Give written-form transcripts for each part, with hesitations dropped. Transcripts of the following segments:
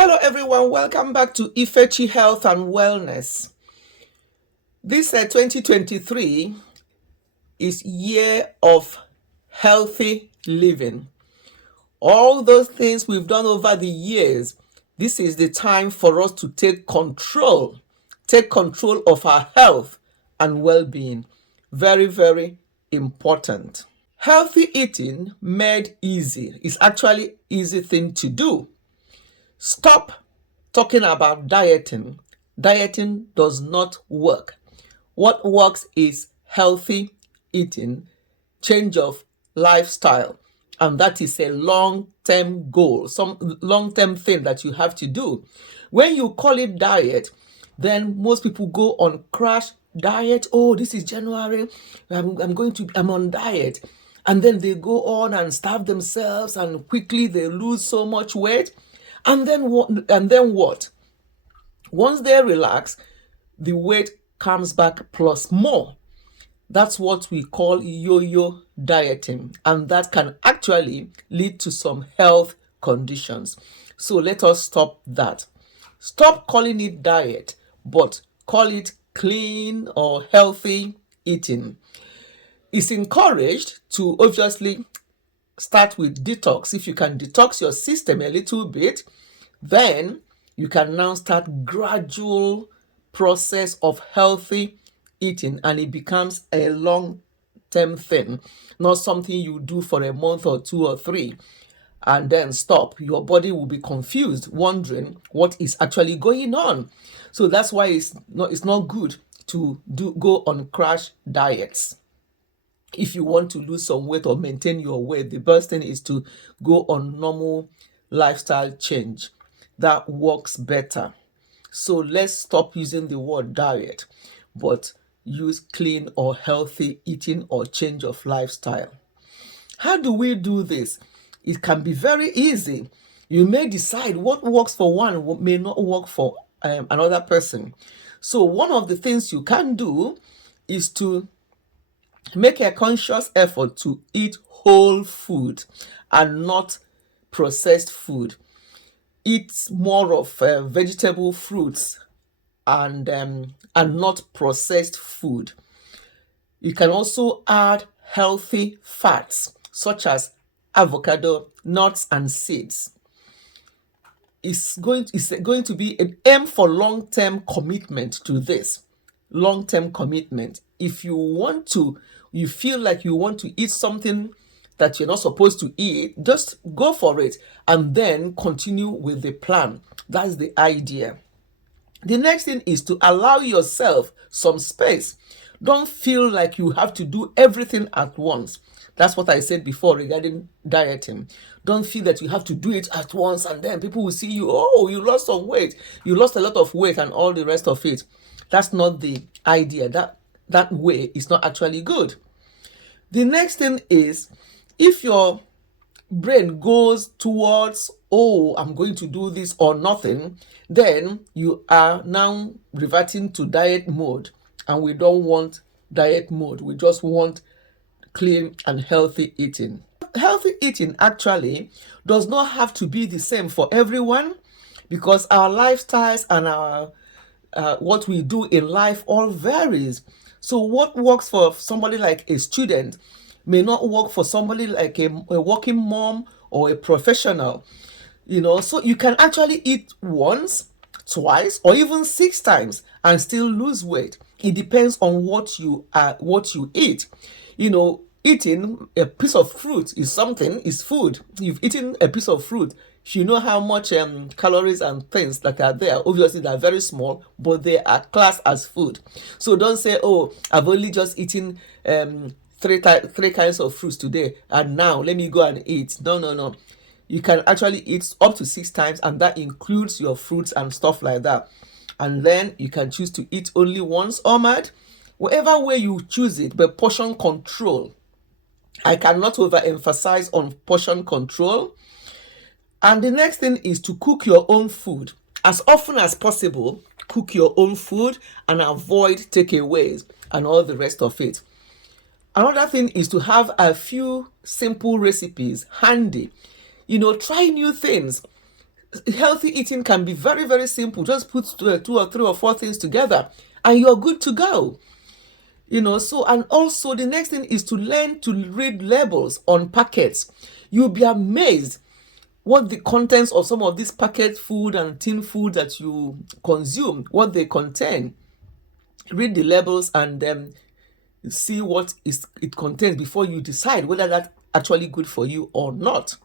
Hello everyone, welcome back to Ifechi Health and Wellness. This 2023 is year of healthy living. All those things we've done over the years, this is the time for us to take control of our health and well-being. Very, very important. Healthy eating made easy is actually easy thing to do. Stop talking about dieting. Dieting does not work. What works is healthy eating, change of lifestyle, and that is a long-term goal, some long-term thing that you have to do. When you call it diet, then most people go on crash diet. Oh, this is January. I'm on diet. And then they go on and starve themselves, and quickly they lose so much weight. And then what? Once they relax, the weight comes back plus more. That's what we call yo-yo dieting, and that can actually lead to some health conditions. So let us stop that. Stop calling it diet, but call it clean or healthy eating. It's encouraged to obviously start with detox. If you can detox your system a little bit, then you can now start gradual process of healthy eating, and it becomes a long-term thing, not something you do for a month or two or three and then stop. Your body will be confused, wondering what is actually going on. So that's why it's not good to go on crash diets. If you want to lose some weight or maintain your weight, the best thing is to go on normal lifestyle change. That works better. So let's stop using the word diet, but use clean or healthy eating or change of lifestyle. How do we do this? It can be very easy. You may decide what works for one may not work for another person. So one of the things you can do is to make a conscious effort to eat whole food and not processed food. Eat more of vegetable fruits and not processed food. You can also add healthy fats such as avocado, nuts, and seeds. It's going to be an aim for long-term commitment to this. Long-term commitment. If you feel like you want to eat something that you're not supposed to eat, just go for it and then continue with the plan. That's the idea. The next thing is to allow yourself some space. Don't feel like you have to do everything at once. That's what I said before regarding dieting. Don't feel that you have to do it at once and then people will see you, oh, you lost some weight. You lost a lot of weight and all the rest of it. That's not the idea. That way is not actually good. The next thing is, if your brain goes towards, oh, I'm going to do this or nothing, then you are now reverting to diet mode, and we don't want diet mode. We just want clean and healthy eating. Healthy eating actually does not have to be the same for everyone, because our lifestyles and our what we do in life all varies. So what works for somebody like a student may not work for somebody like a working mom or a professional. So you can actually eat once, twice, or even 6 times and still lose weight. It depends on what you eat. Eating a piece of fruit is food. You've eaten a piece of fruit. You know how much calories and things that are there. Obviously, they're very small, but they are classed as food. So don't say, oh, I've only just eaten three kinds of fruits today, and now let me go and eat. No. You can actually eat up to 6 times, and that includes your fruits and stuff like that. And then you can choose to eat only once, OMAD. Whatever way you choose it, but portion control. I cannot overemphasize on portion control. And the next thing is to cook your own food. As often as possible, cook your own food and avoid takeaways and all the rest of it. Another thing is to have a few simple recipes handy. Try new things. Healthy eating can be very, very simple. Just put two or three or four things together and you're good to go. So, and also the next thing is to learn to read labels on packets. You'll be amazed what the contents of some of these packet food and tin food that you consume, what they contain. Read the labels and see what it contains before you decide whether that's actually good for you or not.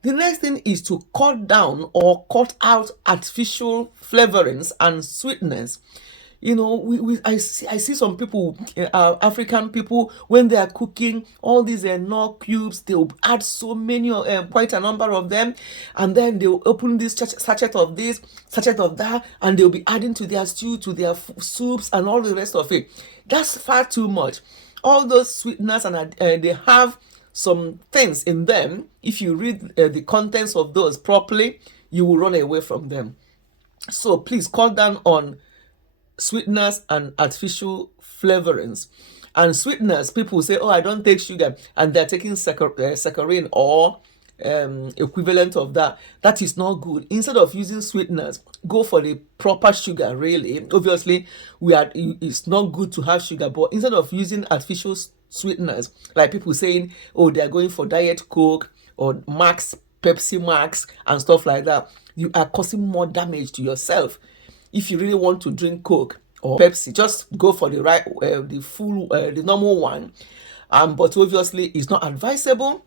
The next thing is to cut down or cut out artificial flavorings and sweetness. I see some people, African people, when they are cooking all these nor cubes, they'll add so many, quite a number of them, and then they'll open this sachet of this, sachet of that, and they'll be adding to their stew, to their soups, and all the rest of it. That's far too much. All those sweeteners, and they have some things in them. If you read the contents of those properly, you will run away from them. So please cut down on sweeteners and artificial flavorings. And sweeteners, people say, oh, I don't take sugar, and they're taking saccharin or equivalent of that. That is not good. Instead of using sweeteners, go for the proper sugar. Really, obviously, it's not good to have sugar, but instead of using artificial sweeteners, like people saying, oh, they're going for Diet Coke or Max, Pepsi Max, and stuff like that, you are causing more damage to yourself. If you really want to drink Coke or Pepsi, just go for the the normal one. But obviously, it's not advisable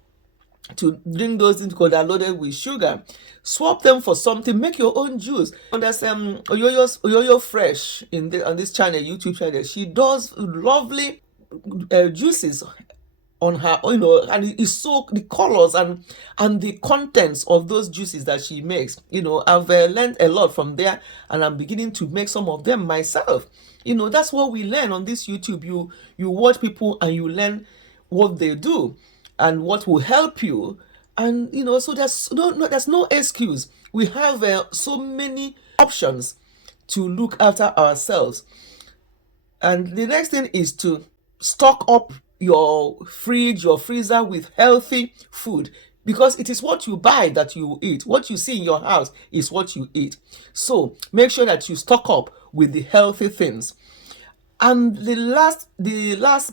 to drink those things because they're loaded with sugar. Swap them for something. Make your own juice. And there's Oyoyo Fresh on this channel, YouTube channel. She does lovely juices on her, and it's so the colors and the contents of those juices that she makes. I've learned a lot from there, and I'm beginning to make some of them myself. That's what we learn on this YouTube. You watch people and you learn what they do and what will help you. And so there's no excuse. We have so many options to look after ourselves. And the next thing is to stock up your fridge, your freezer with healthy food, because it is what you buy that you eat. What you see in your house is what you eat. So make sure that you stock up with the healthy things. And the last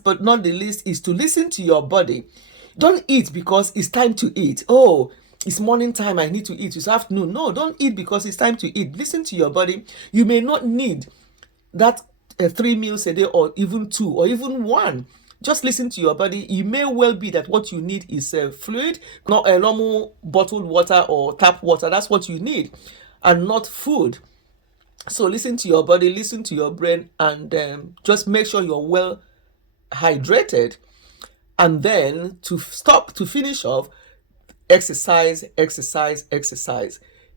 but not the least is to listen to your body. Don't eat because it's time to eat. Oh, it's morning time, I need to eat. It's afternoon. No, don't eat because it's time to eat. Listen to your body. You may not need that 3 meals a day, or even 2, or even 1. Just listen to your body. It may well be that what you need is fluid, not a normal bottled water or tap water. That's what you need, and not food. So listen to your body, listen to your brain, and just make sure you're well hydrated. And then to finish off, exercise.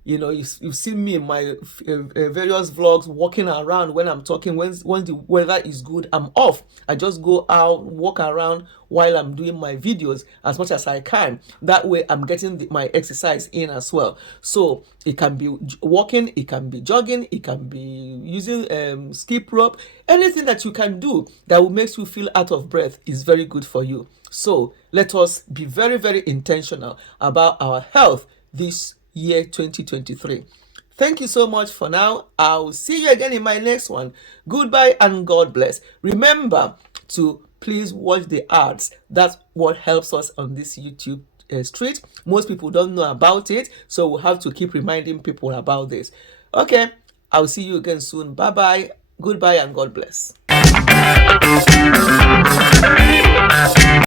You've seen me in my various vlogs walking around when I'm talking. When the weather is good, I'm off. I just go out, walk around while I'm doing my videos as much as I can. That way I'm getting my exercise in as well. So it can be walking, it can be jogging, it can be using skip rope. Anything that you can do that will make you feel out of breath is very good for you. So let us be very, very intentional about our health this year 2023. Thank you so much for now. I'll see you again in my next one. Goodbye and God bless. Remember to please watch the ads. That's what helps us on this YouTube street. Most people don't know about it, so we'll have to keep reminding people about this. Okay, I'll see you again soon. Bye bye. Goodbye and God bless.